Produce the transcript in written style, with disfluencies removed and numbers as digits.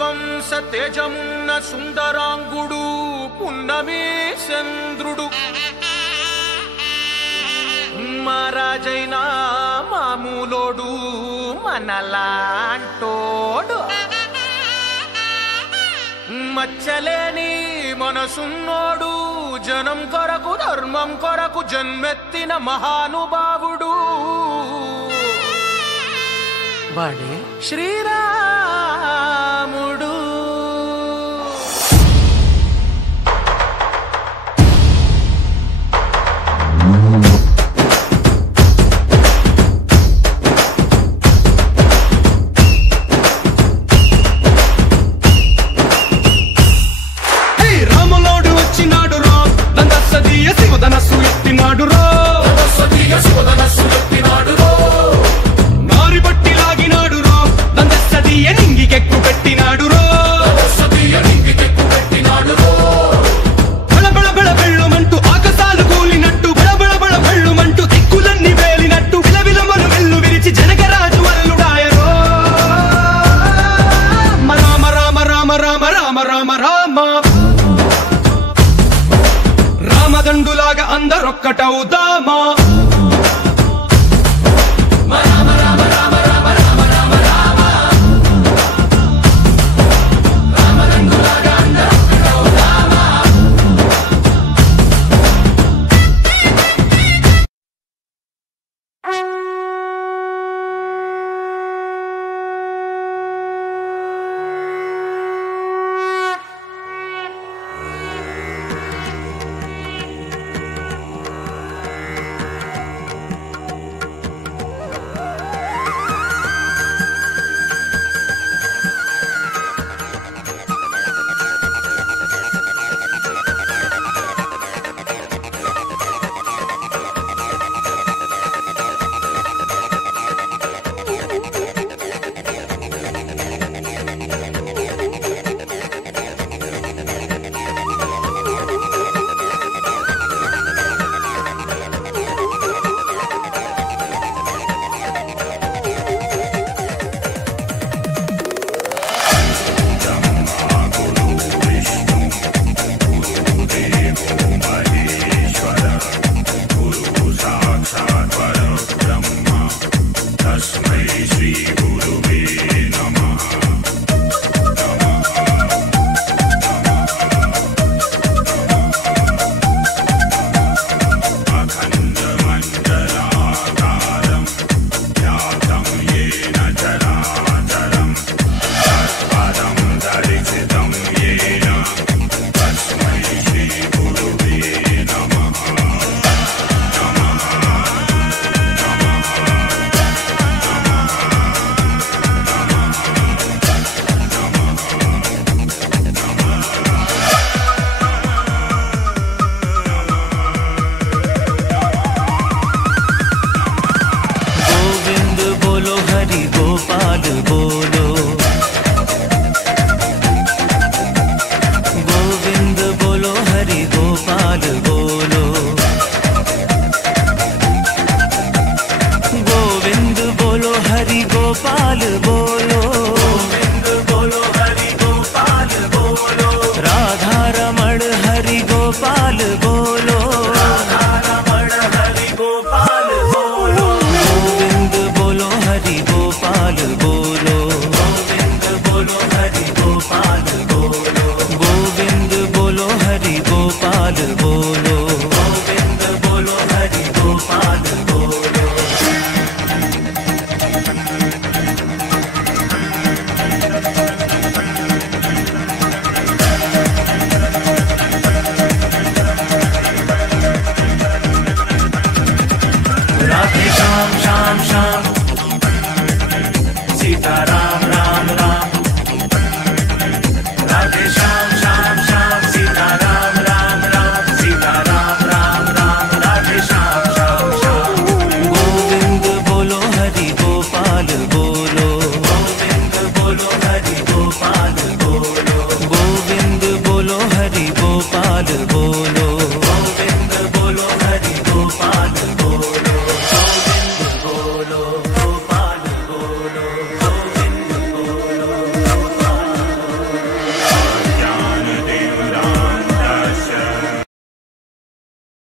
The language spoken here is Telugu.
సూర్యవంశ తేజమున్న సుందరాంగుడు పున్నమి చంద్రుడు మహారాజైన మామూలోడు మనలాంటోడు మచ్చలేని మనసున్నోడు జనం కొరకు ధర్మం కొరకు జన్మెత్తిన మహానుభావుడు వాడే శ్రీరాముడు. రాములోడు వచ్చినాడు రా నందసదీయ శివధనస్సు ఎత్తినాడు రా నారి బట్టి లాగినాడు రా నందసదీయ నింగికెక్కు పెట్టినాడు రా బళబళ బళ బెళ్ళుమంటూ ఆకాశాలు కూలినట్టు బళబళ బళ బెళ్ళుమంటూ దిక్కులన్నీ వేలినట్టు విలవిలమను వెల్లు విరిచి జనకరాజు అల్లుడాయరో రామ రామ రామ రామ రామ రామ రామ రామదండులాగా అందరొక్కటవుదామా.